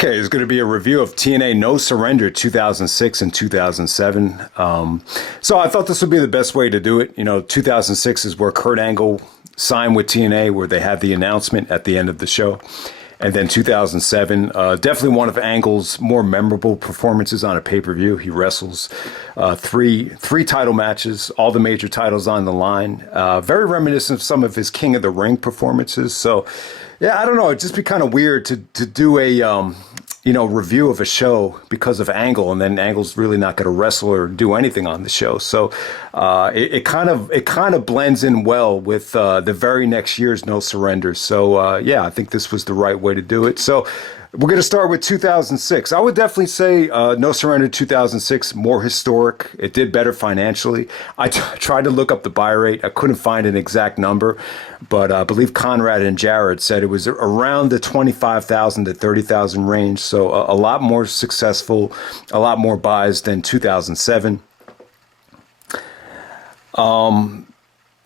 Okay, it's going to be a review of TNA No Surrender 2006 and 2007. So I thought this would be the best way to do it. 2006 is where Kurt Angle signed with TNA, where they had the announcement at the end of the show. And then 2007, definitely one of Angle's more memorable performances on a pay-per-view. He wrestles three title matches, all the major titles on the line. Very reminiscent of some of his King of the Ring performances. So, yeah, I don't know. It'd just be kind of weird to do a review of a show because of Angle, and then Angle's really not going to wrestle or do anything on the show. So it kind of blends in well with the very next year's No Surrender. So yeah, I think this was the right way to do it. So we're going to start with 2006. I would definitely say No Surrender 2006, more historic. It did better financially. I tried to look up the buy rate. I couldn't find an exact number, but I believe Conrad and Jarrett said it was around the 25,000 to 30,000 range. So a lot more successful, a lot more buys than 2007.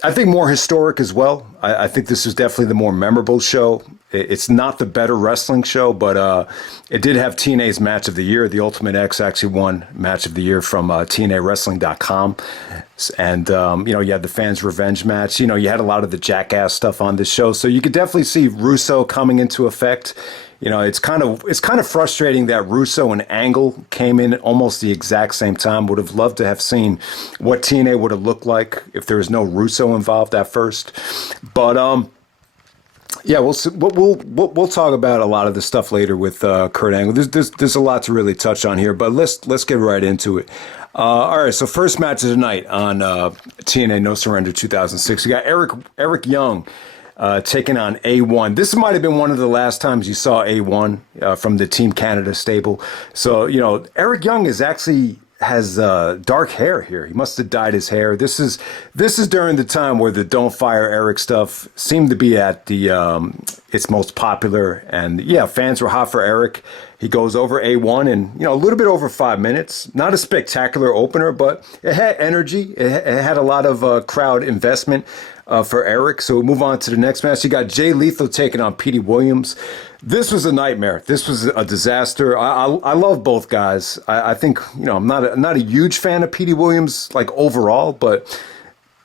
I think more historic as well. I think this is definitely the more memorable show. It's not the better wrestling show, but it did have TNA's Match of the Year. The Ultimate X actually won Match of the Year from TNAWrestling.com. And, you had the Fans Revenge match. You had a lot of the Jackass stuff on this show. So you could definitely see Russo coming into effect. It's kind of frustrating that Russo and Angle came in at almost the exact same time. Would have loved to have seen what TNA would have looked like if there was no Russo involved at first. But yeah, we'll talk about a lot of this stuff later with Kurt Angle. There's a lot to really touch on here, but let's get right into it. All right, so first match of the night on TNA No Surrender 2006. We got Eric Young taking on A1. This might have been one of the last times you saw A1 from the Team Canada stable. So, Eric Young has dark hair here. He must have dyed his hair. This is during the time where the Don't Fire Eric stuff seemed to be at its most popular. And yeah, fans were hot for Eric. He goes over A1 in, a little bit over 5 minutes. Not a spectacular opener, but it had energy. It had a lot of crowd investment for Eric. So we'll move on to the next match. You got Jay Lethal taking on Petey Williams. This was a nightmare. This was a disaster. I love both guys. I think, I'm not a huge fan of Petey Williams, like overall, but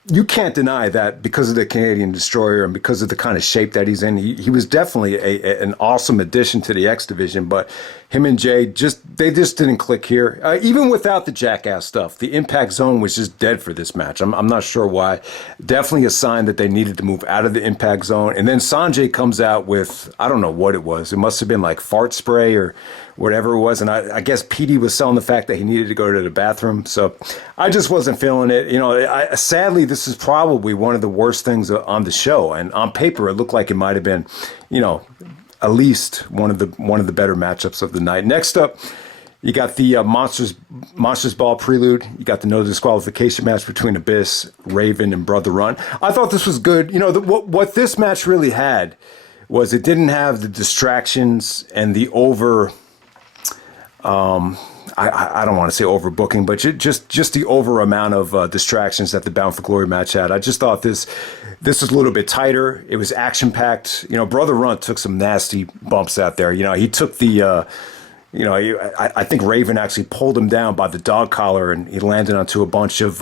you can't deny that because of the Canadian Destroyer and because of the kind of shape that he's in, he was definitely an awesome addition to the X division. But him and Jay just didn't click here. Even without the Jackass stuff, the Impact Zone was just dead for this match. I'm not sure why. Definitely a sign that they needed to move out of the Impact Zone. And then Sanjay comes out with, I don't know what it was. It must have been like fart spray or whatever it was. And I guess Petey was selling the fact that he needed to go to the bathroom. So I just wasn't feeling it. Sadly, this is probably one of the worst things on the show. And on paper, it looked like it might have been, at least one of the better matchups of the night. Next up, you got the Monsters Ball Prelude. You got the no disqualification match between Abyss, Raven, and Brother Runt. I thought this was good. What this match really had was it didn't have the distractions and the over. I don't want to say overbooking, but just the over amount of distractions that the Bound for Glory match had. I just thought this was a little bit tighter. It was action packed. Brother Runt took some nasty bumps out there. He took the. I think Raven actually pulled him down by the dog collar, and he landed onto a bunch of.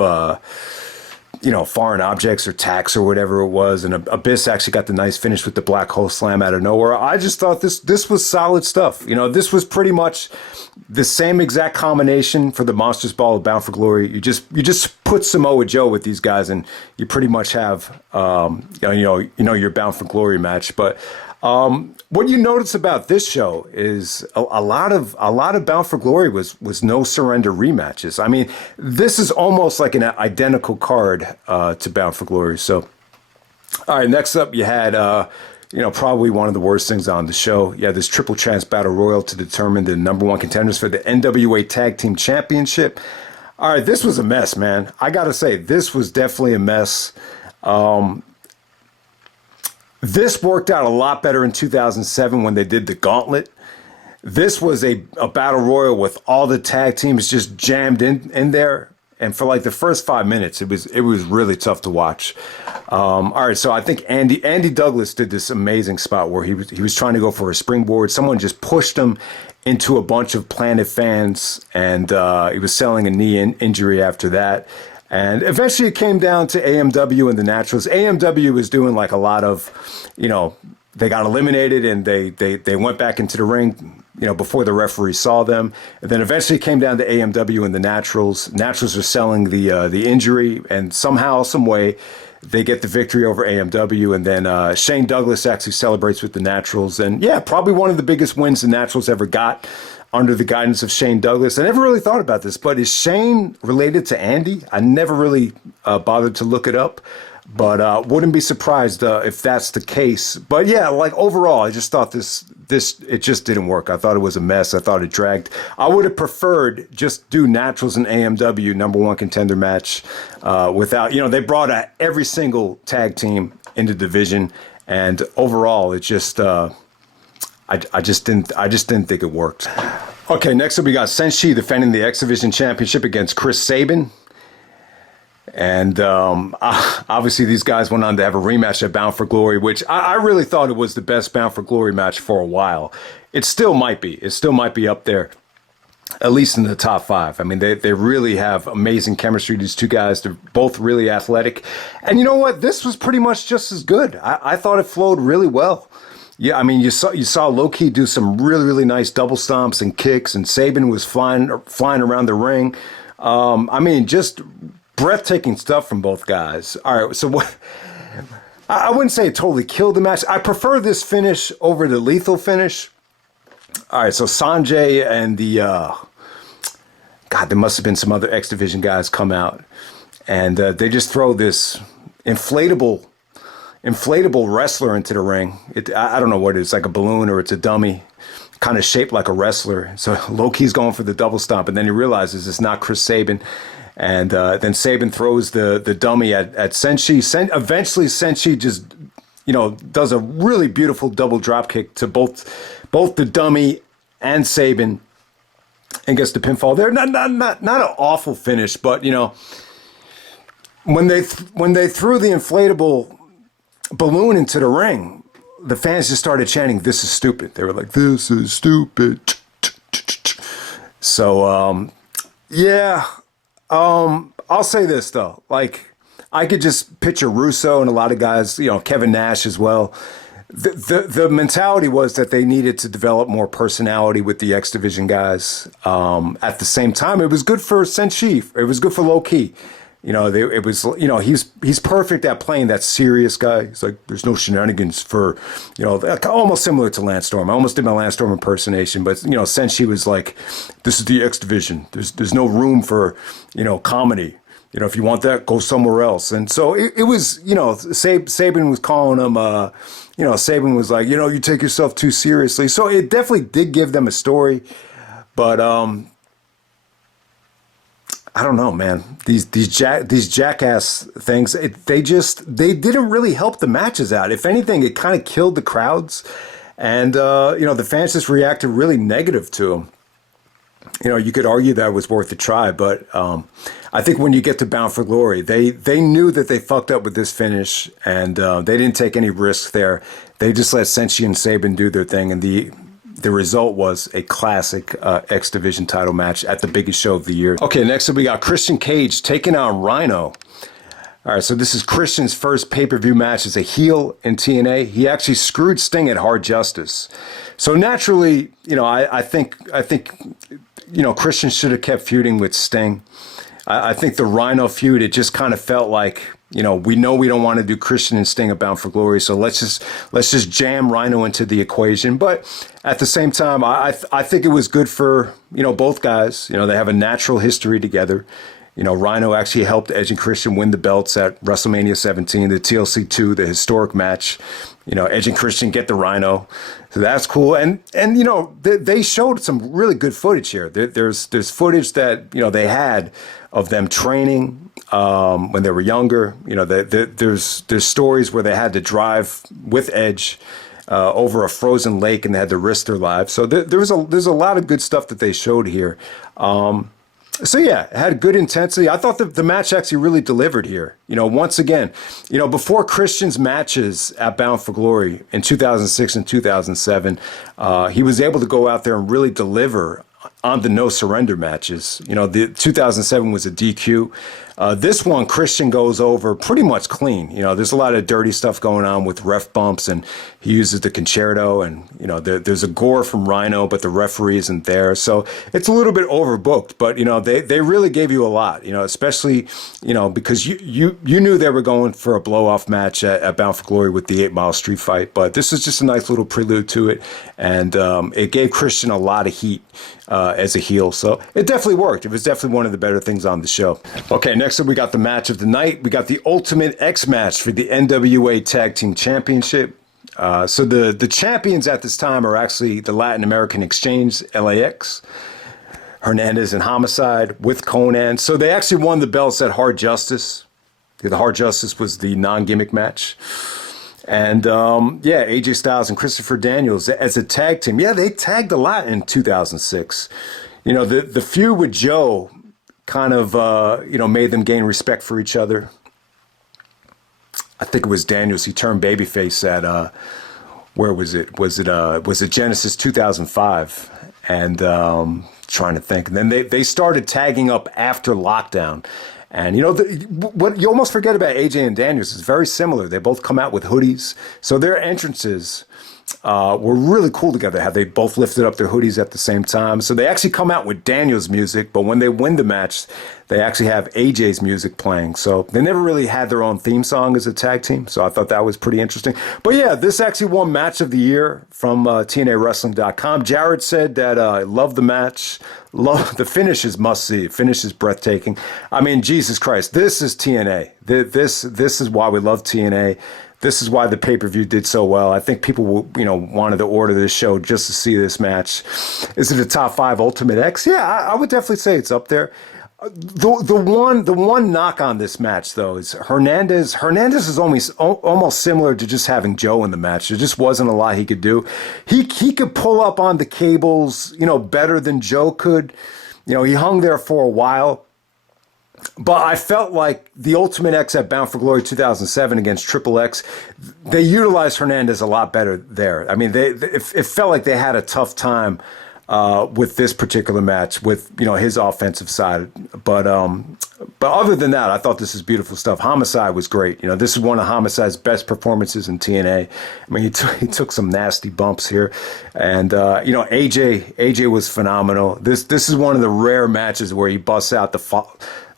Foreign objects or tacks or whatever it was. And Abyss actually got the nice finish with the Black Hole Slam out of nowhere. I just thought this was solid stuff. This was pretty much the same exact combination for the Monsters Ball of Bound for Glory. You just put Samoa Joe with these guys and you pretty much have, your Bound for Glory match. But what you notice about this show is a lot of Bound for Glory was no surrender rematches. I mean, this is almost like an identical card to Bound for Glory. So, all right, next up you had probably one of the worst things on the show. You had this Triple Chance Battle Royal to determine the number one contenders for the NWA Tag Team Championship. All right, this was a mess, man. I gotta say, this was definitely a mess. This worked out a lot better in 2007 when they did the gauntlet. This was a battle royal with all the tag teams just jammed in there. And for like the first 5 minutes, it was really tough to watch. All right, so I think Andy Douglas did this amazing spot where he was trying to go for a springboard. Someone just pushed him into a bunch of Planet fans, and he was selling a knee injury after that. And eventually it came down to AMW and the Naturals. AMW was doing like a lot of, they got eliminated and they went back into the ring, before the referee saw them. And then eventually it came down to AMW and the Naturals. Naturals are selling the injury, and somehow, some way, they get the victory over AMW. And then Shane Douglas actually celebrates with the Naturals. And yeah, probably one of the biggest wins the Naturals ever got under the guidance of Shane Douglas. I never really thought about this, but is Shane related to Andy? I never really bothered to look it up, but wouldn't be surprised if that's the case. But yeah, like overall, I just thought this it just didn't work. I thought it was a mess. I thought it dragged. I would have preferred just do Naturals and AMW #1 contender match without, they brought every single tag team into division, and overall, it just I just didn't think it worked. Okay, next up we got Senshi defending the X Division Championship against Chris Sabin. And obviously these guys went on to have a rematch at Bound for Glory, which I really thought it was the best Bound for Glory match for a while. It still might be. It still might be up there, at least in the top 5. I mean, they really have amazing chemistry, these two guys. They're both really athletic. And you know what? This was pretty much just as good. I thought it flowed really well. Yeah, I mean, you saw Low-Key do some really, really nice double stomps and kicks, and Sabin was flying around the ring. I mean, just breathtaking stuff from both guys. All right, so what? I wouldn't say it totally killed the match. I prefer this finish over the lethal finish. All right, so Sanjay and the God, there must have been some other X Division guys come out, and they just throw this inflatable wrestler into the ring. I don't know what it is, like a balloon or it's a dummy, kind of shaped like a wrestler. So Low-Key's going for the double stomp, and then he realizes it's not Chris Sabin. And then Sabin throws the dummy at Senshi. Eventually Senshi just, does a really beautiful double drop kick to both the dummy and Sabin and gets the pinfall there. Not an awful finish, but, when they threw the inflatable balloon into the ring, the fans just started chanting, "This is stupid." They were like, "This is stupid." So, yeah. I'll say this though, like I could just picture Russo and a lot of guys, Kevin Nash as well. The mentality was that they needed to develop more personality with the X Division guys. At the same time, it was good for Senshi. It was good for Low-Key. It was, he's perfect at playing that serious guy. He's like, there's no shenanigans for, almost similar to Lance Storm. I almost did my Lance Storm impersonation, but, Senshi was like, this is the X Division. There's no room for, comedy. If you want that, go somewhere else. And so it was, Sabin was calling him, Sabin was like, you take yourself too seriously. So it definitely did give them a story, but, I don't know, man. These jackass things, they didn't really help the matches out. If anything, it kind of killed the crowds, and the fans just reacted really negative to them. You could argue that it was worth a try, but I think when you get to Bound for Glory, they knew that they fucked up with this finish, and they didn't take any risks there. They just let Senshi and Sabin do their thing, and the result was a classic X Division title match at the biggest show of the year. Okay, next up we got Christian Cage taking on Rhino. All right, so this is Christian's first pay-per-view match as a heel in TNA. He actually screwed Sting at Hard Justice. So naturally, I think Christian should have kept feuding with Sting. I think the Rhino feud, it just kind of felt like, we know we don't want to do Christian and Sting at Bound for Glory, so let's just jam Rhino into the equation. But at the same time, I think it was good for, both guys. They have a natural history together. Rhino actually helped Edge and Christian win the belts at WrestleMania 17, the TLC 2, the historic match. Edge and Christian get the Rhino. So that's cool. And they showed some really good footage here. There's footage that, they had of them training when they were younger. There's stories where they had to drive with Edge over a frozen lake and they had to risk their lives. So there's a lot of good stuff that they showed here. So yeah, it had good intensity. I thought the match actually really delivered here. Once again, before Christian's matches at Bound for Glory in 2006 and 2007, he was able to go out there and really deliver on the no surrender matches. The 2007 was a DQ. This one, Christian goes over pretty much clean. There's a lot of dirty stuff going on with ref bumps, and he uses the concerto, and there's a gore from Rhino, but the referee isn't there, so it's a little bit overbooked. But they really gave you a lot. Especially because you knew they were going for a blow off match at Bound for Glory with the 8 Mile Street Fight, but this is just a nice little prelude to it, and it gave Christian a lot of heat as a heel, so it definitely worked. It was definitely one of the better things on the show. Okay, next up we got the match of the night. We got the Ultimate X match for the NWA Tag Team Championship. So the champions at this time are actually the Latin American Exchange, LAX, Hernandez and Homicide with Konnan. So they actually won the belts at Hard Justice. The Hard Justice was the non-gimmick match. And AJ Styles and Christopher Daniels as a tag team. Yeah, they tagged a lot in 2006. The feud with Joe kind of made them gain respect for each other. I think it was Daniels. He turned babyface at where was it? Was it Genesis 2005? And trying to think. And then they started tagging up after Lockdown. And, what you almost forget about AJ and Daniels is very similar. They both come out with hoodies. So their entrances were really cool together, how they both lifted up their hoodies at the same time. So they actually come out with Daniels' music, but when they win the match, they actually have AJ's music playing. So they never really had their own theme song as a tag team. So I thought that was pretty interesting. But yeah, this actually won Match of the Year from TNAWrestling.com. Jarrett said that I love the match. Love the finish is must see. Finish is breathtaking. I mean, Jesus Christ, this is TNA. This is why we love TNA. This is why the pay-per-view did so well. I think people, wanted to order this show just to see this match. Is it a top 5 Ultimate X? Yeah, I would definitely say it's up there. The one knock on this match though is Hernandez. Hernandez is almost similar to just having Joe in the match. There just wasn't a lot he could do. He could pull up on the cables, better than Joe could. He hung there for a while. But I felt like the Ultimate X at Bound for Glory 2007 against Triple X, they utilized Hernandez a lot better there. I mean, it felt like they had a tough time with this particular match with his offensive side. But other than that, I thought this is beautiful stuff. Homicide was great. This is one of Homicide's best performances in TNA. I mean, he took some nasty bumps here, and AJ was phenomenal. This is one of the rare matches where he busts out the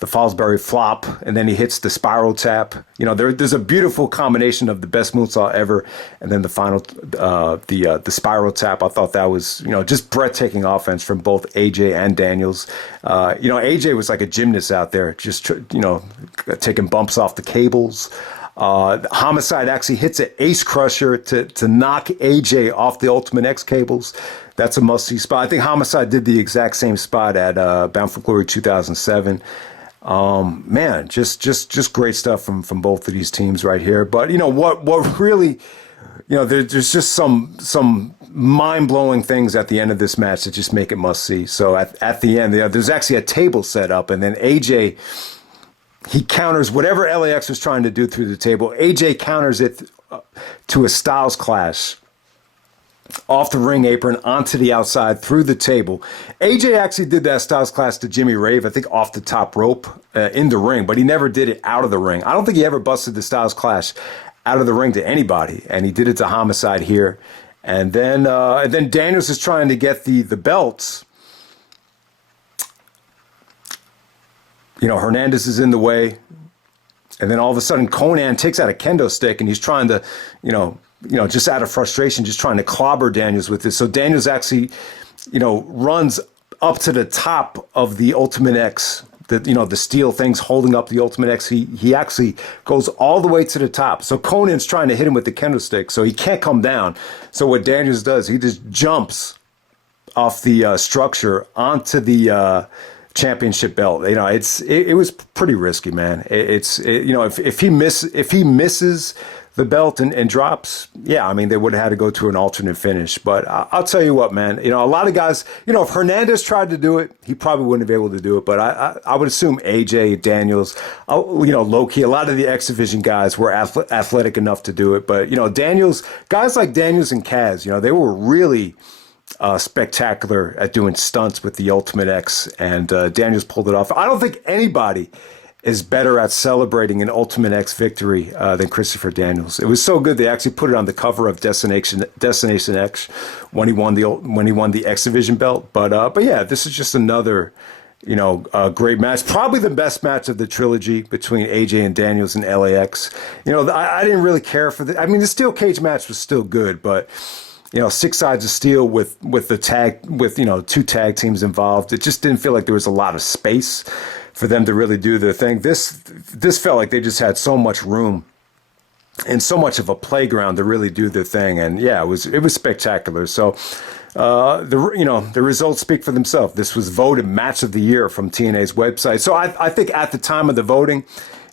Fosbury flop, and then he hits the spiral tap. There's a beautiful combination of the best moonsault ever, and then the final, the spiral tap. I thought that was, just breathtaking offense from both AJ and Daniels. AJ was like a gymnast out there, just, taking bumps off the cables. Homicide actually hits an ace crusher to knock AJ off the Ultimate X cables. That's a must-see spot. I think Homicide did the exact same spot at Bound for Glory 2007. Man, just great stuff from both of these teams right here. But what really, there's just some mind-blowing things at the end of this match that just make it must see. So at the end, there's actually a table set up, and then AJ, he counters whatever LAX was trying to do through the table. AJ counters it to a Styles Clash off the ring apron onto the outside through the table. AJ actually did that Styles Clash to Jimmy Rave, I think off the top rope in the ring, but he never did it out of the ring. I don't think he ever busted the Styles Clash out of the ring to anybody, and he did it to Homicide here. And then Daniels is trying to get the belts. Hernandez is in the way, and then all of a sudden Konnan takes out a kendo stick, and he's trying to, just out of frustration, just trying to clobber Daniels with this. So Daniels actually, runs up to the top of the Ultimate X, the steel things holding up the Ultimate X. He actually goes all the way to the top. So Conan's trying to hit him with the kendo stick, so he can't come down. So what Daniels does, he just jumps off the structure onto the championship belt. You know, it was pretty risky, man. You know, if he misses the belt and drops, yeah, I mean, they would have had to go to an alternate finish. But I'll tell you what, man, you know, a lot of guys, you know, if Hernandez tried to do it, he probably wouldn't have been able to do it. But I would assume AJ, Daniels, you know, low-key, a lot of the X Division guys were athletic enough to do it. But, you know, guys like Daniels and Kaz, you know, they were really spectacular at doing stunts with the Ultimate X, and Daniels pulled it off. I don't think anybody is better at celebrating an Ultimate X victory than Christopher Daniels. It was so good they actually put it on the cover of Destination X when he won the X Division belt. But yeah, this is just another, you know, great match. Probably the best match of the trilogy between AJ and Daniels and LAX. You know, I didn't really care for the. I mean, the steel cage match was still good, but you know, 6 sides of steel with you know, 2 tag teams involved. It just didn't feel like there was a lot of space for them to really do their thing. This felt like they just had so much room and so much of a playground to really do their thing. And yeah, it was spectacular. So the results speak for themselves. This was voted match of the year from TNA's website. So I think at the time of the voting,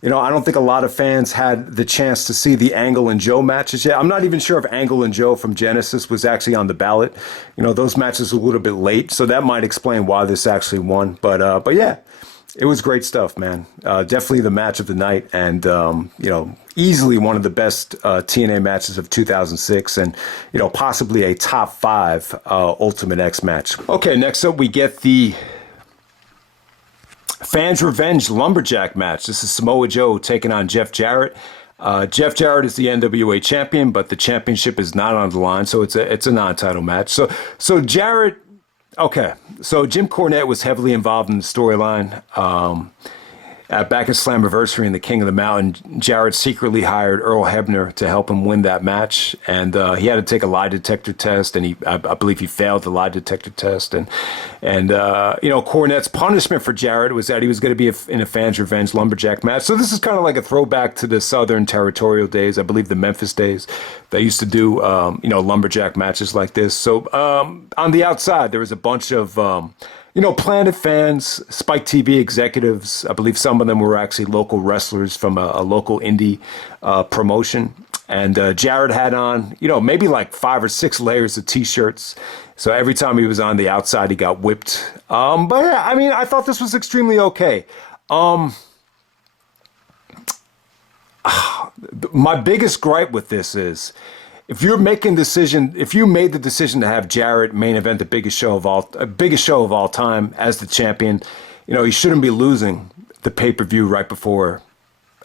you know, I don't think a lot of fans had the chance to see the Angle and Joe matches yet. I'm not even sure if Angle and Joe from Genesis was actually on the ballot. You know, those matches were a little bit late, so that might explain why this actually won. But yeah, it was great stuff, man. Definitely the match of the night, and you know, easily one of the best TNA matches of 2006, and you know, possibly a top 5 Ultimate X match. Okay, next up we get the Fans Revenge Lumberjack match. This is Samoa Joe taking on Jeff Jarrett. Jeff Jarrett is the NWA champion, but the championship is not on the line, so it's a non-title match. So Jarrett. Okay, so Jim Cornette was heavily involved in the storyline. Back at Slammiversary and the King of the Mountain, Jarrett secretly hired Earl Hebner to help him win that match, and he had to take a lie detector test, and I believe he failed the lie detector test, and you know, Cornette's punishment for Jarrett was that he was going to be in a Fans Revenge Lumberjack match. So this is kind of like a throwback to the Southern Territorial days, I believe the Memphis days. They used to do you know, Lumberjack matches like this. So on the outside, there was a bunch of you know, Planet fans, Spike TV executives. I believe some of them were actually local wrestlers from a local indie promotion. And Jarrett had on, you know, maybe like 5 or 6 layers of T-shirts. So every time he was on the outside, he got whipped. But yeah, I mean, I thought this was extremely okay. My biggest gripe with this is, if you made the decision to have Jarrett main event the biggest show of all time as the champion, you know, he shouldn't be losing the pay-per-view right before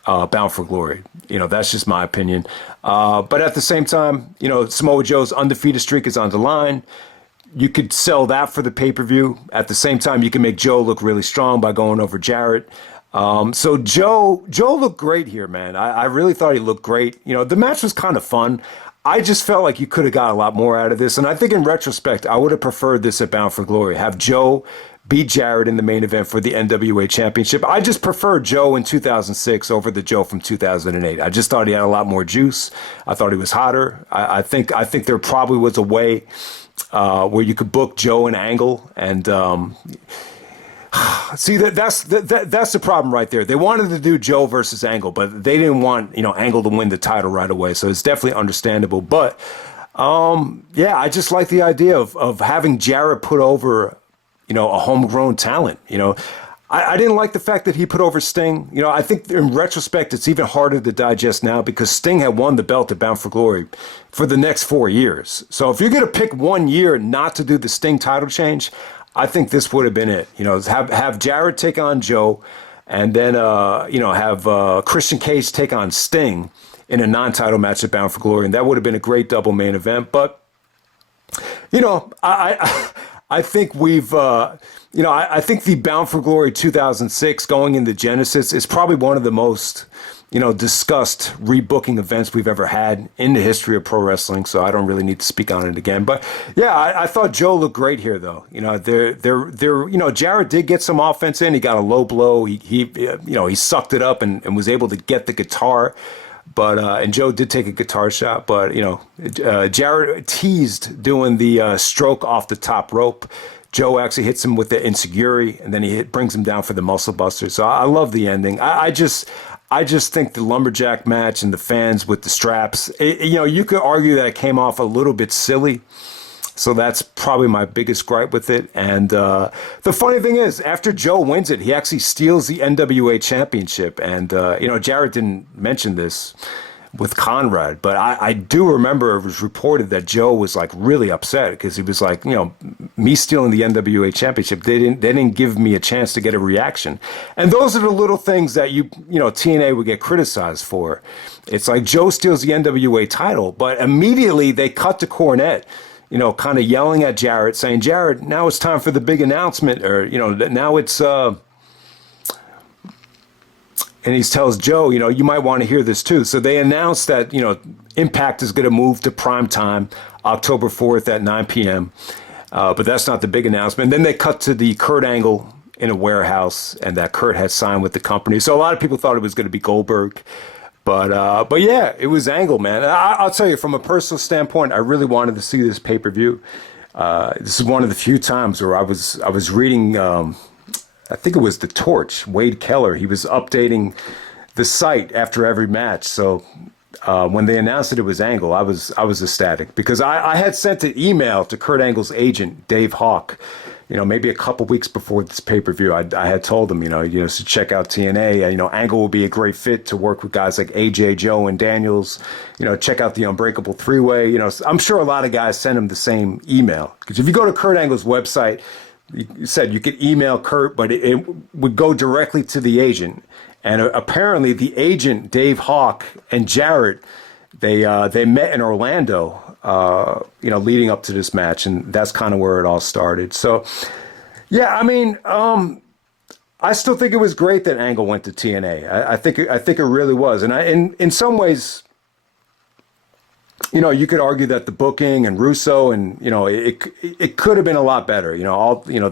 Bound for Glory. You know, that's just my opinion. But at the same time, you know, Samoa Joe's undefeated streak is on the line. You could sell that for the pay-per-view. At the same time, you can make Joe look really strong by going over Jarrett. So Joe looked great here, man. I really thought he looked great. You know, the match was kind of fun. I just felt like you could have got a lot more out of this. And I think in retrospect, I would have preferred this at Bound for Glory. Have Joe beat Jarrett in the main event for the NWA Championship. I just prefer Joe in 2006 over the Joe from 2008. I just thought he had a lot more juice. I thought he was hotter. I think there probably was a way where you could book Joe and Angle, and see, that's the problem right there. They wanted to do Joe versus Angle, but they didn't want, you know, Angle to win the title right away. So it's definitely understandable. But yeah, I just like the idea of having Jarrett put over, you know, a homegrown talent. You know, I didn't like the fact that he put over Sting. You know, I think in retrospect, it's even harder to digest now because Sting had won the belt at Bound for Glory for the next 4 years. So if you're going to pick 1 year not to do the Sting title change, I think this would have been it. You know, have Jarrett take on Joe, and then you know, have Christian Cage take on Sting in a non-title match at Bound for Glory, and that would have been a great double main event. But you know, I think we've you know, I think the Bound for Glory 2006 going into Genesis is probably one of the most, you know, discussed rebooking events we've ever had in the history of pro wrestling. So I don't really need to speak on it again. But yeah, I thought Joe looked great here, though. You know, you know, Jarrett did get some offense in. He got a low blow. He you know, he sucked it up and was able to get the guitar. But and Joe did take a guitar shot. But you know, Jarrett teased doing the stroke off the top rope Joe actually hits him with the insecurity, and then brings him down for the muscle buster. So I love the ending. I just think the Lumberjack match and the fans with the straps, you could argue that it came off a little bit silly. So that's probably my biggest gripe with it. And the funny thing is, after Joe wins it, he actually steals the NWA championship. And, Jarrett didn't mention this with Conrad, but I do remember it was reported that Joe was like really upset because he was like, me stealing the NWA championship, they didn't give me a chance to get a reaction. And those are the little things that TNA would get criticized for. It's like Joe steals the NWA title, but immediately they cut to Cornette, kind of yelling at Jarrett, saying, Jarrett, now it's time for the big announcement, or, now it's, and he tells Joe, you might want to hear this too. So they announced that, Impact is going to move to prime time, October 4th at 9 p.m. But that's not the big announcement. Then they cut to the Kurt Angle in a warehouse, and that Kurt had signed with the company. So a lot of people thought it was going to be Goldberg. But yeah, it was Angle, man. I'll tell you, from a personal standpoint, I really wanted to see this pay-per-view. This is one of the few times where I was reading, I think it was The Torch, Wade Keller. He was updating the site after every match. So when they announced that it was Angle, I was ecstatic because I had sent an email to Kurt Angle's agent, Dave Hawk, maybe a couple weeks before this pay-per-view. I had told him, to check out TNA. Angle will be a great fit to work with guys like AJ, Joe, and Daniels. Check out the Unbreakable Three-Way. I'm sure a lot of guys sent him the same email. Because if you go to Kurt Angle's website, you said you could email Kurt, but it would go directly to the agent. And apparently the agent, Dave Hawk, and Jarrett, they met in Orlando, leading up to this match, and that's kind of where it all started. So, yeah, I mean, I still think it was great that Angle went to TNA. I think it really was, and in some ways, you could argue that the booking and Russo and it could have been a lot better.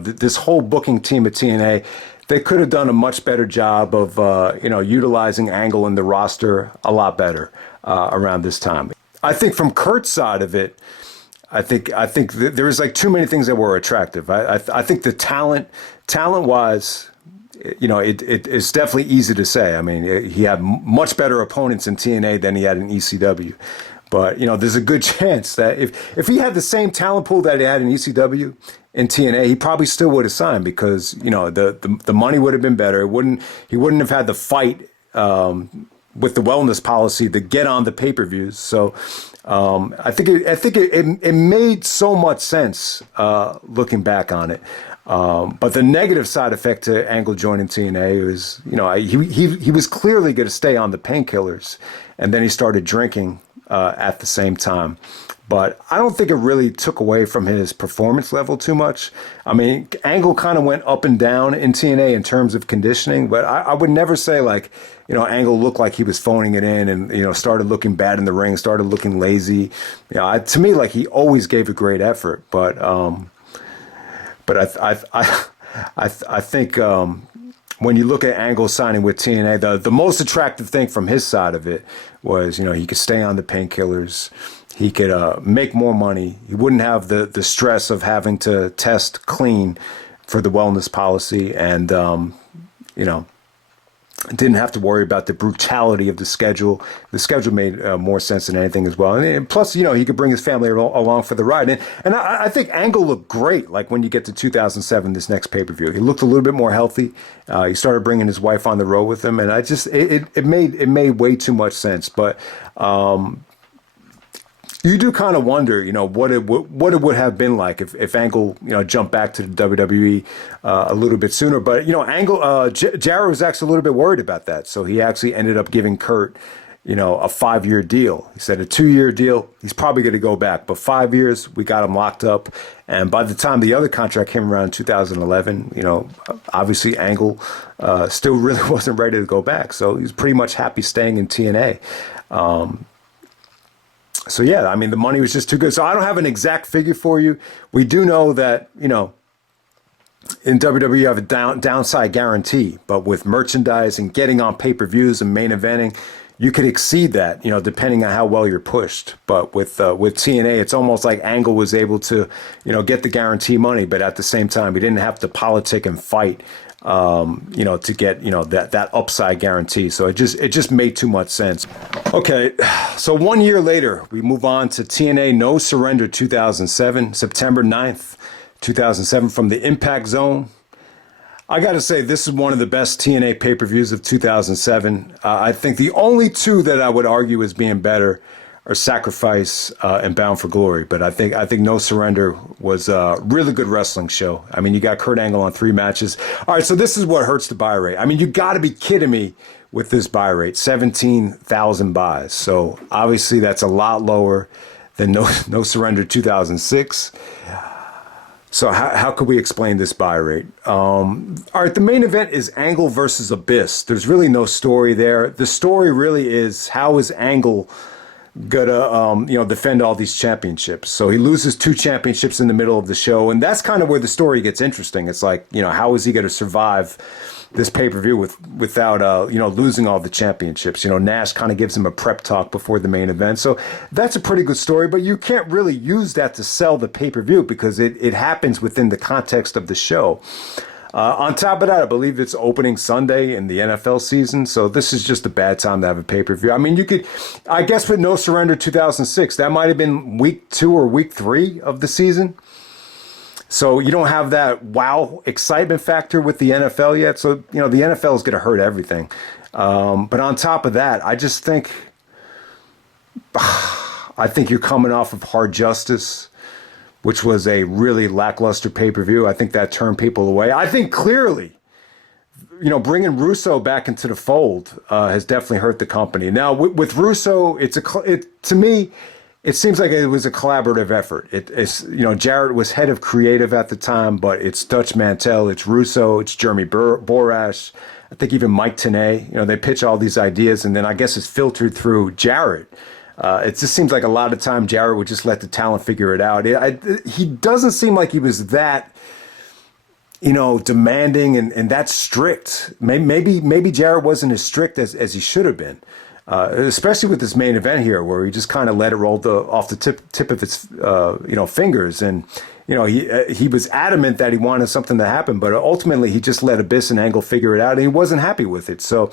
This whole booking team at TNA, they could have done a much better job of utilizing Angle in the roster a lot better around this time. I think from Kurt's side of it, I think there was like too many things that were attractive. I think the talent wise, it's definitely easy to say. I mean, he had much better opponents in TNA than he had in ECW. But, there's a good chance that if he had the same talent pool that he had in ECW in TNA, he probably still would have signed because, the money would have been better. He wouldn't have had the fight with the wellness policy to get on the pay-per-views. So I think it made so much sense looking back on it. But the negative side effect to Angle joining TNA was, he was clearly going to stay on the painkillers, and then he started drinking at the same time. But I don't think it really took away from his performance level too much. I mean, Angle kind of went up and down in TNA in terms of conditioning, but I would never say like, Angle looked like he was phoning it in and, started looking bad in the ring, started looking lazy. To me, like he always gave a great effort. But I think when you look at Angle signing with TNA, the most attractive thing from his side of it was, he could stay on the painkillers. He could make more money. He wouldn't have the stress of having to test clean for the wellness policy. And, didn't have to worry about the brutality of the schedule. The schedule made more sense than anything as well. And plus, he could bring his family along for the ride. And I think Angle looked great. Like when you get to 2007, this next pay-per-view, he looked a little bit more healthy. He started bringing his wife on the road with him. And it made way too much sense. But, you do kind of wonder, what it would have been like if Angle, jumped back to the WWE a little bit sooner. But Angle, Jarrett was actually a little bit worried about that, so he actually ended up giving Kurt, a 5-year deal. He said a 2-year deal, he's probably going to go back, but 5 years, we got him locked up. And by the time the other contract came around in 2011, obviously Angle still really wasn't ready to go back, so he's pretty much happy staying in TNA. So, yeah, I mean, the money was just too good. So I don't have an exact figure for you. We do know that, in WWE you have a downside guarantee. But with merchandise and getting on pay-per-views and main eventing, you could exceed that, depending on how well you're pushed. But with TNA, it's almost like Angle was able to, get the guarantee money, but at the same time, he didn't have to politic and fight, to get, that upside guarantee. So it just made too much sense. Okay, so 1 year later, we move on to TNA No Surrender 2007, September 9th, 2007, from the Impact Zone. I got to say, this is one of the best TNA pay-per-views of 2007. I think the only two that I would argue as being better are Sacrifice and Bound for Glory. But I think No Surrender was a really good wrestling show. I mean, you got Kurt Angle on 3 matches. All right, so this is what hurts the buy rate. I mean, you got to be kidding me with this buy rate, 17,000 buys. So obviously that's a lot lower than No Surrender 2006. So how could we explain this buy rate? All right, the main event is Angle versus Abyss. There's really no story there. The story really is, how is Angle gonna defend all these championships? So he loses 2 championships in the middle of the show, and that's kind of where the story gets interesting. It's like, how is he gonna survive this pay-per-view without losing all the championships? Nash kind of gives him a prep talk before the main event. So that's a pretty good story, but you can't really use that to sell the pay-per-view because it happens within the context of the show. On top of that, I believe it's opening Sunday in the NFL season, so this is just a bad time to have a pay-per-view. I mean, I guess with No Surrender 2006, that might have been week 2 or week 3 of the season. So you don't have that wow excitement factor with the NFL yet. So, the NFL is going to hurt everything. But on top of that, I just think, you're coming off of Hard Justice, which was a really lackluster pay-per-view. I think that turned people away. I think clearly, bringing Russo back into the fold has definitely hurt the company. Now, with Russo, to me, it seems like it was a collaborative effort. It's Jarrett was head of creative at the time, but it's Dutch Mantell, it's Russo, it's Jeremy Borash, I think even Mike Tenay. They pitch all these ideas, and then I guess it's filtered through Jarrett. It just seems like a lot of time Jarrett would just let the talent figure it out. He doesn't seem like he was that, demanding and that strict. Maybe Jarrett wasn't as strict as he should have been. Especially with this main event here, where he just kind of let it roll off the tip of his fingers, and he was adamant that he wanted something to happen, but ultimately he just let Abyss and Angle figure it out, and he wasn't happy with it. So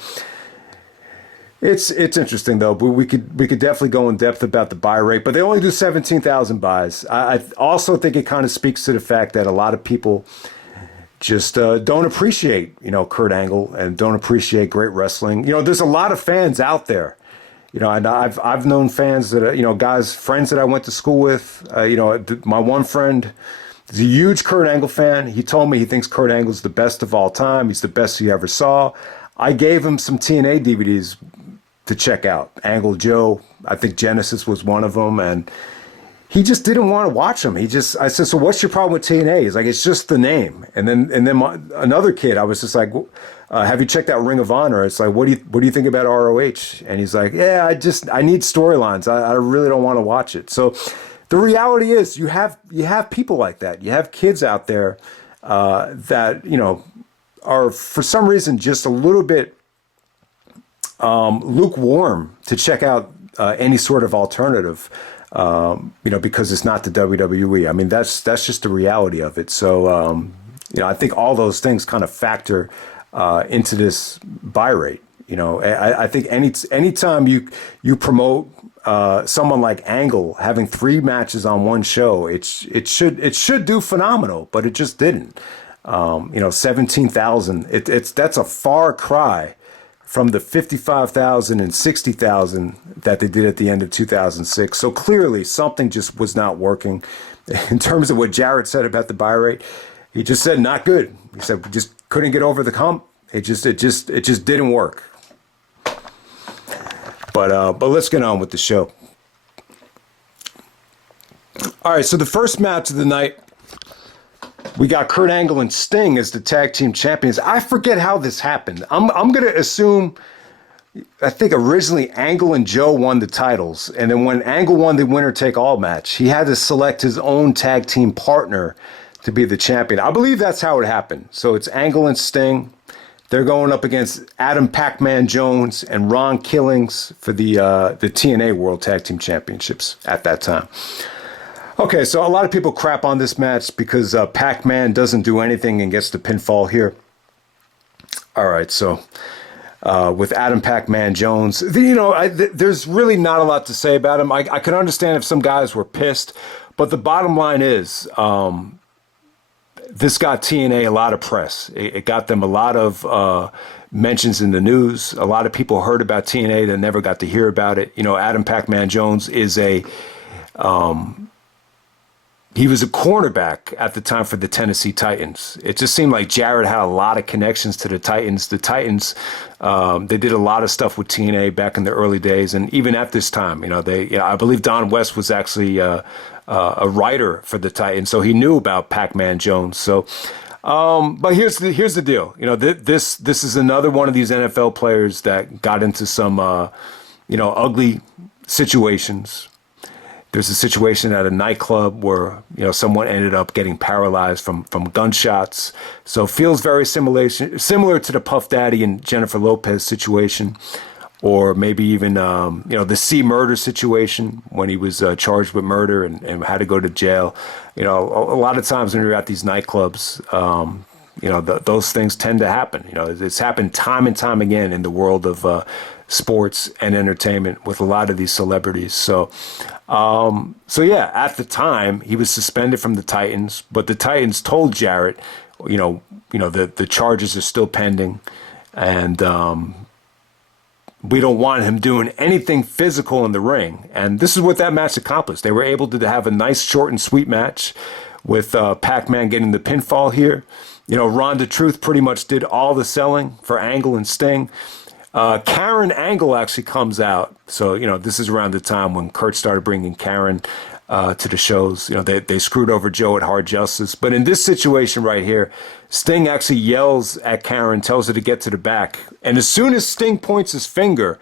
it's interesting though, but we could definitely go in depth about the buy rate, but they only do 17,000 buys. I also think it kind of speaks to the fact that a lot of people just don't appreciate, Kurt Angle, and don't appreciate great wrestling. There's a lot of fans out there. And I've known fans that friends that I went to school with. My one friend is a huge Kurt Angle fan. He told me he thinks Kurt Angle's the best of all time. He's the best he ever saw. I gave him some TNA DVDs to check out. Angle Joe, I think Genesis was one of them, and he just didn't want to watch them. I said, so what's your problem with TNA? He's like, it's just the name. And then another kid, I was just like, have you checked out Ring of Honor? It's like, what do you think about ROH? And he's like, yeah, I need storylines. I really don't want to watch it. So the reality is you have people like that. You have kids out there that, are for some reason just a little bit lukewarm to check out any sort of alternative. Because it's not the WWE. I mean, that's just the reality of it. So, I think all those things kind of factor into this buy rate. I think anytime you promote someone like Angle having 3 matches on one show, it should do phenomenal, but it just didn't. 17,000. That's a far cry from the 55,000 and 60,000 that they did at the end of 2006. So clearly something just was not working. In terms of what Jarrett said about the buy rate, he just said not good. He said we just couldn't get over the hump. It just didn't work. But let's get on with the show. All right, so the first match of the night, we got Kurt Angle and Sting as the tag team champions. I forget how this happened. I'm going to assume, I think originally Angle and Joe won the titles. And then when Angle won the winner-take-all match, he had to select his own tag team partner to be the champion. I believe that's how it happened. So it's Angle and Sting. They're going up against Adam Pac-Man Jones and Ron Killings for the TNA World Tag Team Championships at that time. Okay, so a lot of people crap on this match because Pac-Man doesn't do anything and gets the pinfall here. All right, so with Adam Pac-Man Jones, there's really not a lot to say about him. I can understand if some guys were pissed, but the bottom line is this got TNA a lot of press. It got them a lot of mentions in the news. A lot of people heard about TNA that never got to hear about it. Adam Pac-Man Jones is he was a cornerback at the time for the Tennessee Titans. It just seemed like Jarrett had a lot of connections to the Titans. The Titans, they did a lot of stuff with TNA back in the early days, and even at this time, I believe Don West was actually a writer for the Titans, so he knew about Pac-Man Jones. So, but here's the deal. This is another one of these NFL players that got into some ugly situations. There's a situation at a nightclub where, someone ended up getting paralyzed from gunshots. So it feels very similar to the Puff Daddy and Jennifer Lopez situation, or maybe even, the C murder situation when he was charged with murder and had to go to jail. A lot of times when you're at these nightclubs, those things tend to happen. It's happened time and time again in the world of sports and entertainment with a lot of these celebrities. So yeah, at the time he was suspended from the Titans, but the Titans told Jarrett, the charges are still pending, and we don't want him doing anything physical in the ring. And this is what that match accomplished. They were able to have a nice, short and sweet match with Pac-Man getting the pinfall here. Ron the Truth pretty much did all the selling for Angle and Sting. Karen Angle actually comes out. So, this is around the time when Kurt started bringing Karen to the shows. They screwed over Joe at Hard Justice. But in this situation right here, Sting actually yells at Karen, tells her to get to the back. And as soon as Sting points his finger,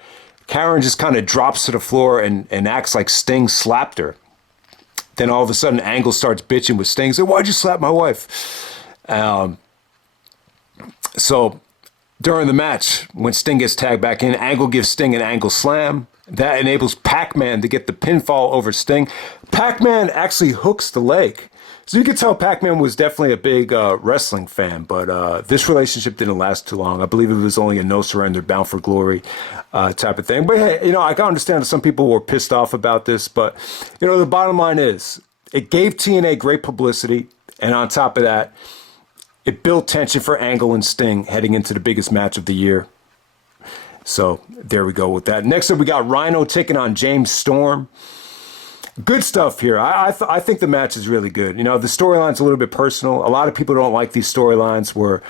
Karen just kind of drops to the floor and acts like Sting slapped her. Then all of a sudden, Angle starts bitching with Sting. Said, "Why'd you slap my wife?" So during the match, when Sting gets tagged back in, Angle gives Sting an Angle slam. That enables Pac-Man to get the pinfall over Sting. Pac-Man actually hooks the leg. So you can tell Pac-Man was definitely a big wrestling fan, but this relationship didn't last too long. I believe it was only a no surrender, bound for glory type of thing. But hey, I can understand that some people were pissed off about this, but the bottom line is it gave TNA great publicity, and on top of that, it built tension for Angle and Sting heading into the biggest match of the year. So there we go with that. Next up, we got Rhino taking on James Storm. Good stuff here. I think the match is really good. The storyline's a little bit personal. A lot of people don't like these storylines where,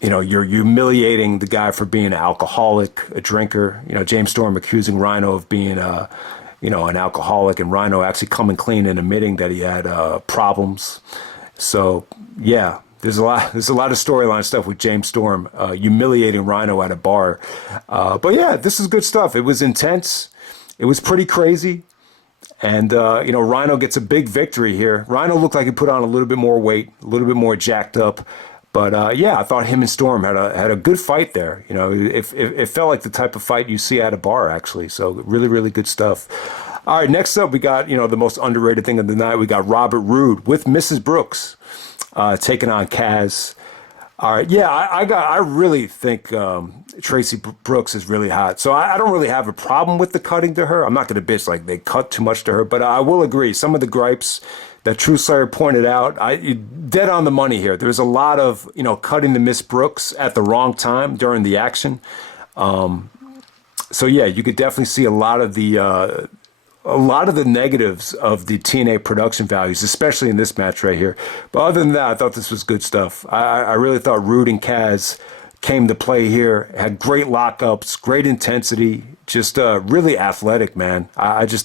you're humiliating the guy for being an alcoholic, a drinker. James Storm accusing Rhino of being an alcoholic, and Rhino actually coming clean and admitting that he had problems. So yeah, there's a lot of storyline stuff with James Storm humiliating Rhino at a bar. But yeah, this is good stuff. It was intense. It was pretty crazy. And Rhino gets a big victory here. Rhino looked like he put on a little bit more weight, a little bit more jacked up. But yeah, I thought him and Storm had a good fight there. It felt like the type of fight you see at a bar, actually. So really, really good stuff. All right, next up, we got, the most underrated thing of the night. We got Robert Roode with Mrs. Brooks taking on Kaz. All right, yeah, I really think Tracy Brooks is really hot. So I don't really have a problem with the cutting to her. I'm not going to bitch like they cut too much to her, but I will agree. Some of the gripes that True Slayer pointed out, dead on the money here. There's a lot of, cutting to Miss Brooks at the wrong time during the action. So yeah, you could definitely see a lot of the negatives of the TNA production values, especially in this match right here. But other than that, I thought this was good stuff. I really thought Rude and Kaz came to play here, had great lockups, great intensity, just really athletic, man.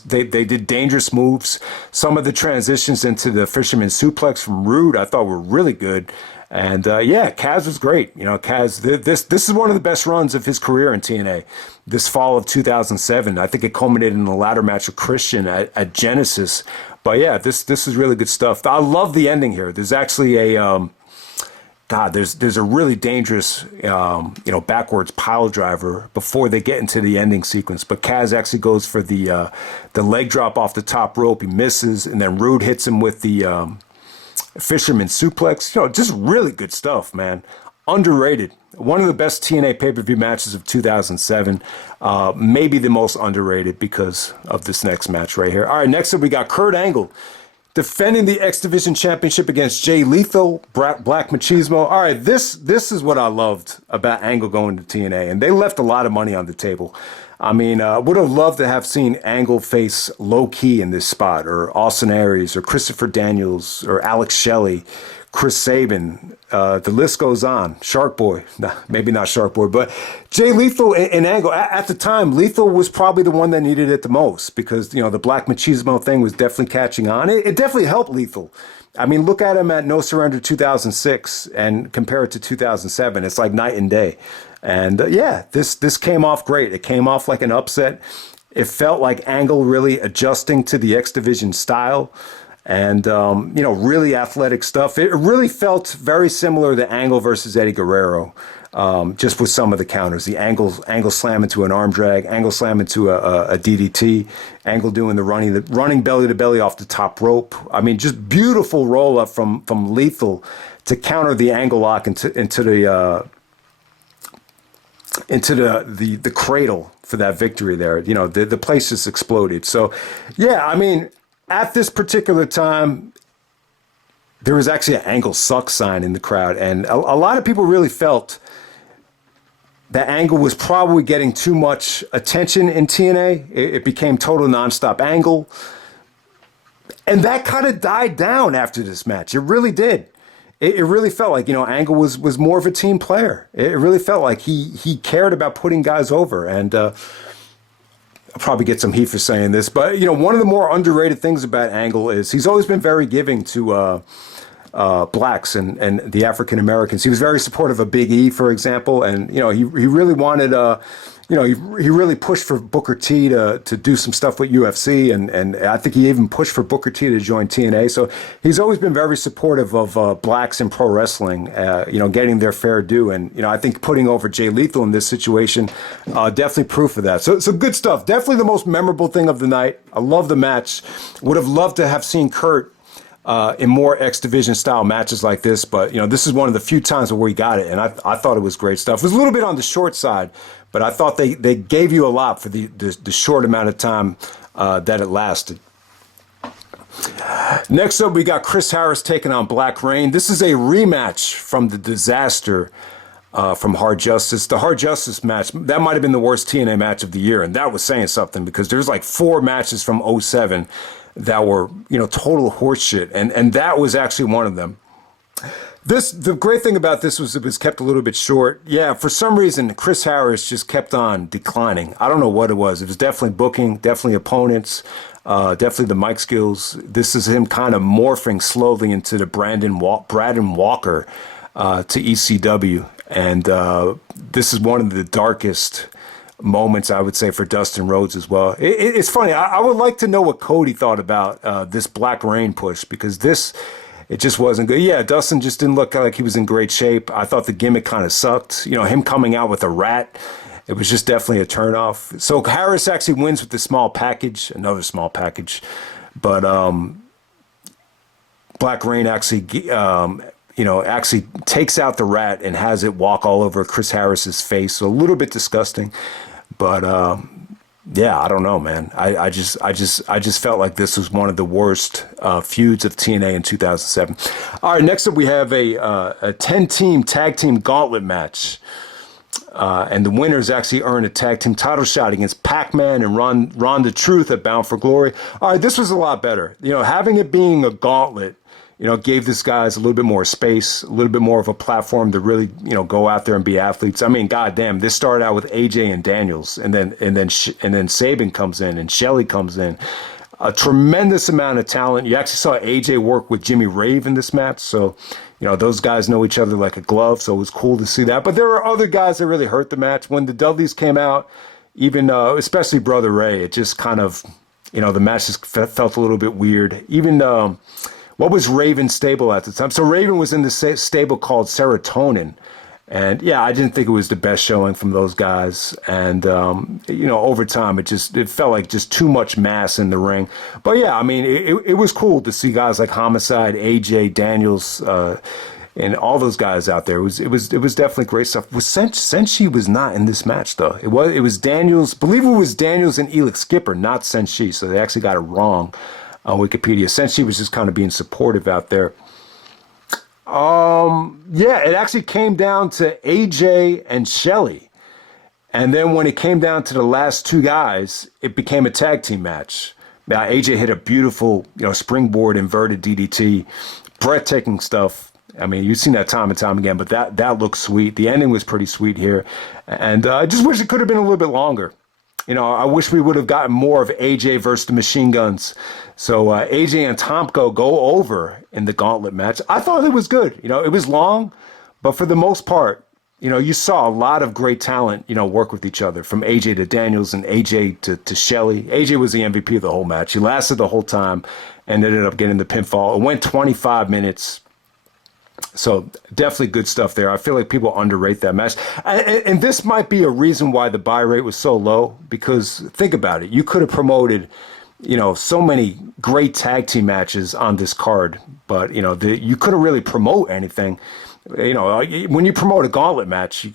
They did dangerous moves. Some of the transitions into the Fisherman Suplex from Rude I thought were really good. And yeah, Kaz was great. Kaz, this is one of the best runs of his career in TNA. This fall of 2007, I think it culminated in the ladder match with Christian at Genesis. But yeah, this is really good stuff. I love the ending here. There's actually God, there's a really dangerous, backwards pile driver before they get into the ending sequence. But Kaz actually goes for the leg drop off the top rope. He misses, and then Rude hits him with the fisherman suplex. Just really good stuff, man. Underrated. One of the best TNA pay-per-view matches of 2007. Maybe the most underrated because of this next match right here. All right, next up we got Kurt Angle defending the X Division Championship against Jay Lethal, Black Machismo. All right, this is what I loved about Angle going to TNA, and they left a lot of money on the table. I mean, would have loved to have seen Angle face Low Key in this spot, or Austin Aries, or Christopher Daniels, or Alex Shelley, Chris Sabin. The list goes on. Shark Boy. Nah, maybe not Shark Boy, but Jay Lethal and Angle. At the time, Lethal was probably the one that needed it the most because, the Black Machismo thing was definitely catching on. It definitely helped Lethal. I mean, look at him at No Surrender 2006 and compare it to 2007. It's like night and day. And this came off great. It came off like an upset. It felt like Angle really adjusting to the X Division style. And, really athletic stuff. It really felt very similar to Angle versus Eddie Guerrero, just with some of the counters. The Angle slam into an arm drag, Angle slam into a DDT, Angle doing the running belly to belly off the top rope. I mean, just beautiful roll up from Lethal to counter the Angle lock into the cradle for that victory there. The place just exploded. So, yeah, I mean, at this particular time, there was actually an Angle sucks sign in the crowd. And a lot of people really felt that Angle was probably getting too much attention in TNA. It became total nonstop Angle. And that kind of died down after this match. It really did. It really felt like, Angle was more of a team player. It really felt like he cared about putting guys over. And I'll probably get some heat for saying this, but one of the more underrated things about Angle is he's always been very giving to blacks and the African Americans. He was very supportive of Big E, for example, and he really wanted he really pushed for Booker T to do some stuff with UFC, and I think he even pushed for Booker T to join TNA. So he's always been very supportive of blacks in pro wrestling, getting their fair due. And I think putting over Jay Lethal in this situation, definitely proof of that. So good stuff. Definitely the most memorable thing of the night. I love the match. Would have loved to have seen Kurt in more X Division style matches like this, but this is one of the few times where we got it, and I thought it was great stuff. It was a little bit on the short side, but I thought they gave you a lot for the short amount of time that it lasted. Next up, we got Chris Harris taking on Black Reign. This is a rematch from the disaster from Hard Justice. The Hard Justice match, that might have been the worst TNA match of the year, and that was saying something because there's like 4 matches from '07 that were, total horseshit. And that was actually one of them. The great thing about this was it was kept a little bit short. Yeah, for some reason, Chris Harris just kept on declining. I don't know what it was. It was definitely booking, definitely opponents, definitely the mic skills. This is him kind of morphing slowly into the Braden Walker to ECW. And this is one of the darkest moments, I would say, for Dustin Rhodes as well. It's funny. I would like to know what Cody thought about this Black Reign push, because it just wasn't good. Yeah, Dustin just didn't look like he was in great shape. I thought the gimmick kind of sucked. Him coming out with a rat, it was just definitely a turnoff. So Harris actually wins with the small package, another small package. But Black Reign actually actually takes out the rat and has it walk all over Chris Harris's face. So a little bit disgusting, but yeah, I don't know, man. I just felt like this was one of the worst feuds of TNA in 2007. All right, next up we have a 10-team tag team gauntlet match. And the winners actually earn a tag team title shot against Pac-Man and Ron the Truth at Bound for Glory. All right, this was a lot better. Having it being a gauntlet, gave this guys a little bit more space, a little bit more of a platform to really, go out there and be athletes. I mean, goddamn, this started out with AJ and Daniels, and then Sabin comes in and Shelley comes in. A tremendous amount of talent. You actually saw AJ work with Jimmy Rave in this match, so those guys know each other like a glove. So it was cool to see that. But there were other guys that really hurt the match when the Dudleys came out. Even especially Brother Ray, it just kind of, the match just felt a little bit weird. Even what was Raven's stable at the time? So Raven was in the stable called Serotonin. And yeah, I didn't think it was the best showing from those guys. And, over time, it felt like just too much mass in the ring. But yeah, I mean, it was cool to see guys like Homicide, AJ, Daniels, and all those guys out there. It was definitely great stuff. Senshi was not in this match though. It was Daniels, believe it was Daniels and Elix Skipper, not Senshi. So they actually got it wrong on Wikipedia. Senshi was just kind of being supportive out there. Yeah, it actually came down to AJ and Shelly. And then when it came down to the last two guys, it became a tag team match. Now, AJ hit a beautiful, springboard inverted DDT, breathtaking stuff. I mean, you've seen that time and time again, but that looks sweet. The ending was pretty sweet here. And I just wish it could have been a little bit longer. I wish we would have gotten more of AJ versus the Machine Guns. So AJ and Tomko go over in the gauntlet match. I thought it was good. It was long, but for the most part, you saw a lot of great talent, work with each other, from AJ to Daniels and AJ to Shelly. AJ was the MVP of the whole match. He lasted the whole time and ended up getting the pinfall. It went 25 minutes. So definitely good stuff there. I feel like people underrate that match. And this might be a reason why the buy rate was so low, because think about it. You could have promoted, so many great tag team matches on this card, but, you couldn't really promote anything. When you promote a gauntlet match,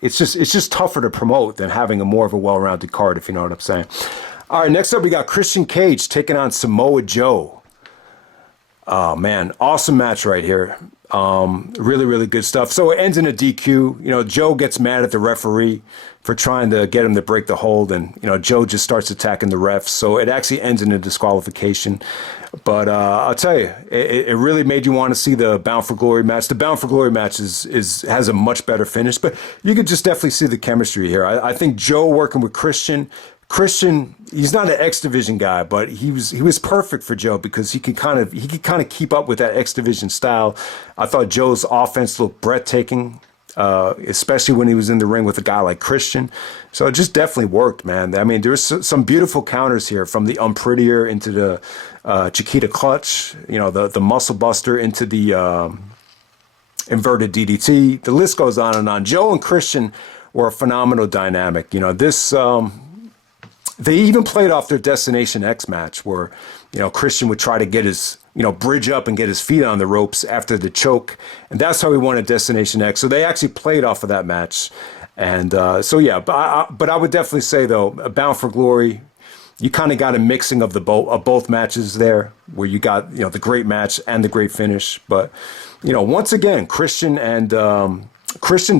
it's just tougher to promote than having a more of a well-rounded card, if you know what I'm saying. All right, next up we got Christian Cage taking on Samoa Joe. Oh, man, awesome match right here. Really, really good stuff. So it ends in a DQ. Joe gets mad at the referee for trying to get him to break the hold, and Joe just starts attacking the refs. So it actually ends in a disqualification. But I'll tell you, it really made you want to see the Bound for Glory match. The Bound for Glory match has a much better finish, but you could just definitely see the chemistry here. I think Joe working with Christian, he's not an X Division guy, but he was perfect for Joe because he could kind of keep up with that X Division style. I thought Joe's offense looked breathtaking, especially when he was in the ring with a guy like Christian. So it just definitely worked, man. I mean, there's some beautiful counters here, from the Unprettier into the Chiquita Clutch, the Muscle Buster into the inverted DDT. The list goes on and on. Joe and Christian were a phenomenal dynamic. They even played off their Destination X match where, Christian would try to get his, bridge up and get his feet on the ropes after the choke. And that's how he won at Destination X. So they actually played off of that match. And but I would definitely say, though, Bound for Glory, you kind of got a mixing of both matches there, where you got, the great match and the great finish. But, once again, Christian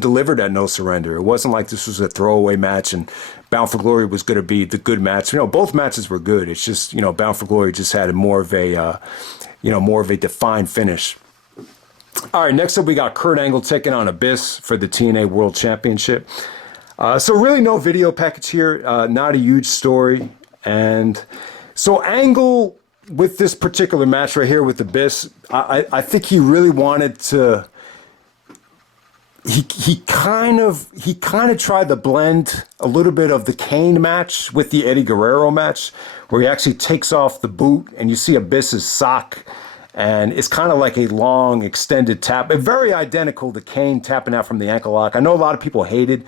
delivered at No Surrender. It wasn't like this was a throwaway match and Bound for Glory was going to be the good match. Both matches were good. It's just, Bound for Glory just had more of a defined finish. All right, next up we got Kurt Angle taking on Abyss for the TNA World Championship. So really no video package here, not a huge story. And so Angle, with this particular match right here with Abyss, I think he really wanted to... He kind of tried to blend a little bit of the Kane match with the Eddie Guerrero match, where he actually takes off the boot and you see Abyss's sock, and it's kind of like a long extended tap. Very identical to Kane tapping out from the ankle lock. I know a lot of people hated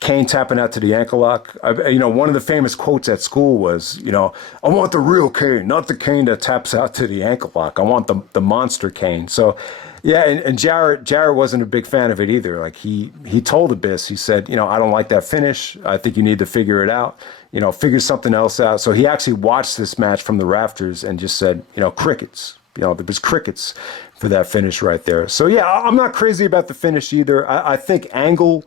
Kane tapping out to the ankle lock. One of the famous quotes at school was, I want the real Kane, not the Kane that taps out to the ankle lock. I want the monster Kane. So, yeah, and Jarrett wasn't a big fan of it either. Like he told Abyss, he said, I don't like that finish. I think you need to figure it out. Figure something else out. So he actually watched this match from the rafters and just said, crickets. There was crickets for that finish right there. So yeah, I'm not crazy about the finish either. I think Angle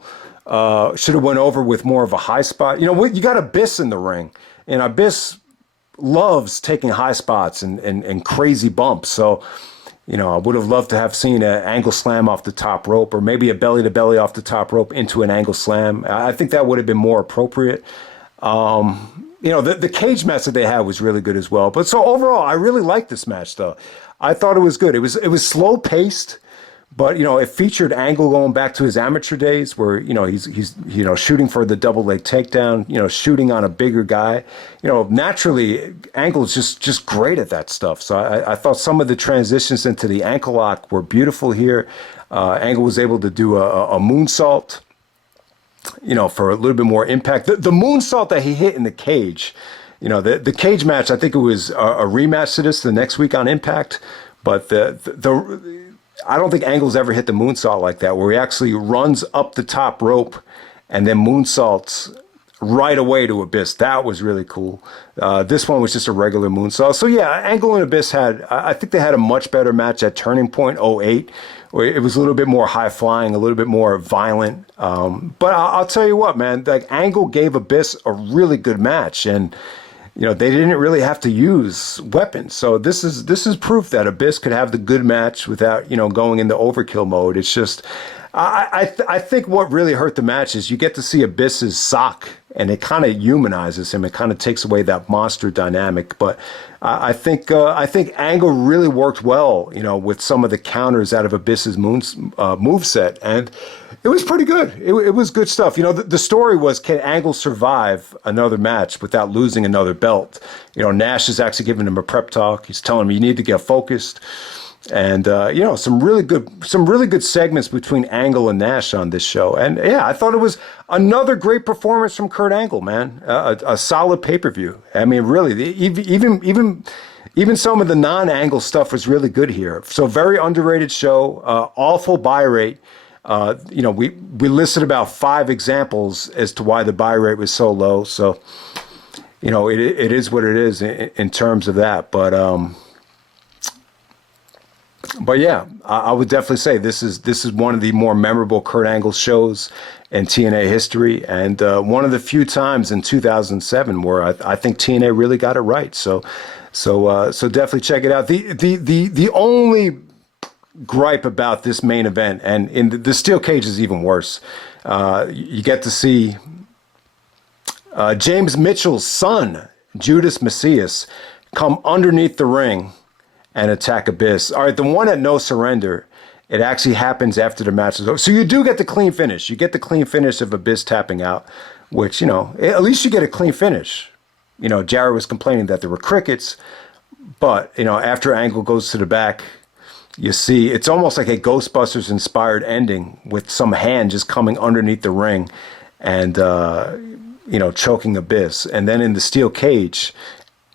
should have went over with more of a high spot. You got Abyss in the ring, and Abyss loves taking high spots and crazy bumps. So, I would have loved to have seen an angle slam off the top rope, or maybe a belly to belly off the top rope into an angle slam. I think that would have been more appropriate. The cage match that they had was really good as well. But so overall, I really liked this match though. I thought it was good. It was slow paced, But it featured Angle going back to his amateur days, where he's shooting for the double leg takedown, shooting on a bigger guy. Naturally, Angle is just great at that stuff. So I thought some of the transitions into the ankle lock were beautiful here. Angle was able to do a moonsault, for a little bit more impact. The moonsault that he hit in the cage, the cage match, I think it was a rematch to this the next week on Impact, but the I don't think Angle's ever hit the moonsault like that, where he actually runs up the top rope and then moonsaults right away to Abyss. That was really cool. This one was just a regular moonsault. So yeah, Angle and Abyss I think they had a much better match at Turning Point 08, where it was a little bit more high flying, a little bit more violent. But I'll tell you what, man, like Angle gave Abyss a really good match, and they didn't really have to use weapons. So this is proof that Abyss could have the good match without, going into overkill mode. It's just, I think what really hurt the match is you get to see Abyss's sock, and it kind of humanizes him. It kind of takes away that monster dynamic. But I think Angle really worked well, with some of the counters out of Abyss's moveset, and it was pretty good. It was good stuff. The story was, can Angle survive another match without losing another belt? Nash is actually giving him a prep talk. He's telling him you need to get focused. And some really good segments between Angle and Nash on this show. And yeah, I thought it was another great performance from Kurt Angle, man. A solid pay-per-view. I mean, really, even some of the non-Angle stuff was really good here. So very underrated show. Awful buy rate. We listed about 5 examples as to why the buy rate was so low. So it is what it is in terms of that. But yeah, I would definitely say this is one of the more memorable Kurt Angle shows in TNA history, and one of the few times in 2007 where I think TNA really got it right. So definitely check it out. The only gripe about this main event, and in the steel cage is even worse. You get to see James Mitchell's son, Judas Macias, come underneath the ring and attack Abyss. All right, the one at No Surrender, it actually happens after the match is over. So you do get the clean finish. You get the clean finish of Abyss tapping out, which, at least you get a clean finish. Jarrett was complaining that there were crickets, but, after Angle goes to the back, you see it's almost like a Ghostbusters-inspired ending with some hand just coming underneath the ring and, choking Abyss. And then in the steel cage,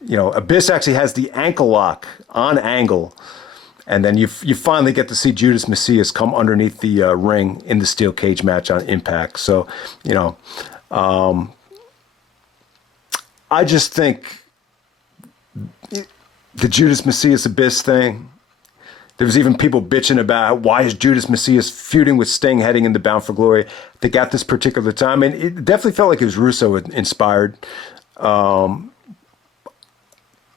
Abyss actually has the ankle lock on Angle, and then you finally get to see Judas Macias come underneath the ring in the steel cage match on Impact. So, I just think the Judas Macias Abyss thing, there was even people bitching about why is Judas Macias feuding with Sting heading into Bound for Glory. I think at this particular time, and it definitely felt like it was Russo inspired.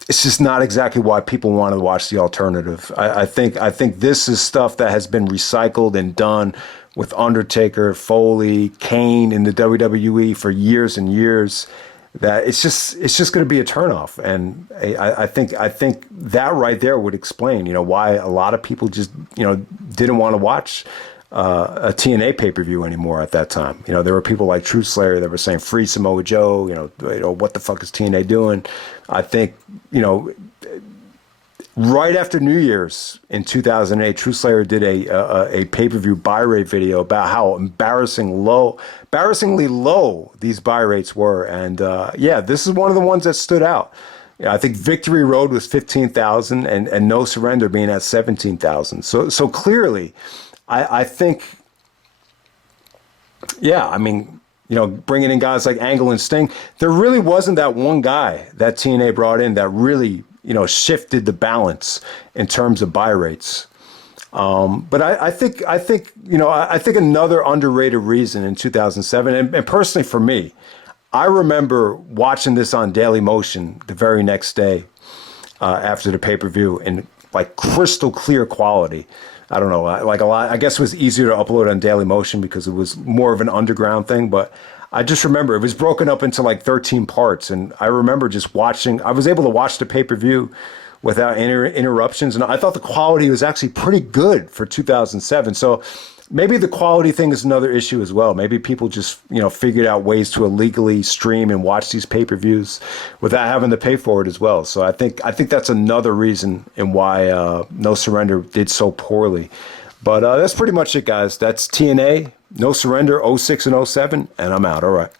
It's just not exactly why people want to watch the alternative. I think this is stuff that has been recycled and done with Undertaker, Foley, Kane in the WWE for years and years. That it's just going to be a turnoff, and I think that right there would explain why a lot of people just didn't want to watch a TNA pay-per-view anymore at that time. There were people like Truth Slayer that were saying free Samoa Joe, what the fuck is TNA doing? I think, right after New Year's in 2008, Truth Slayer did a pay-per-view buy rate video about how embarrassingly low these buy rates were. And yeah, this is one of the ones that stood out. I think Victory Road was 15,000 and No Surrender being at 17,000. So clearly, I think, yeah, I mean, bringing in guys like Angle and Sting, there really wasn't that one guy that TNA brought in that really, shifted the balance in terms of buy rates. But I think another underrated reason in 2007, and personally for me, I remember watching this on Daily Motion the very next day after the pay-per-view in like crystal clear quality. I don't know, like a lot. I guess it was easier to upload on Daily Motion because it was more of an underground thing. But I just remember it was broken up into like 13 parts. And I remember just watching. I was able to watch the pay-per-view without interruptions. And I thought the quality was actually pretty good for 2007. So maybe the quality thing is another issue as well. Maybe people just, figured out ways to illegally stream and watch these pay-per-views without having to pay for it as well. So I think that's another reason in why No Surrender did so poorly. But that's pretty much it, guys. That's TNA, No Surrender, 06 and 07, and I'm out. All right.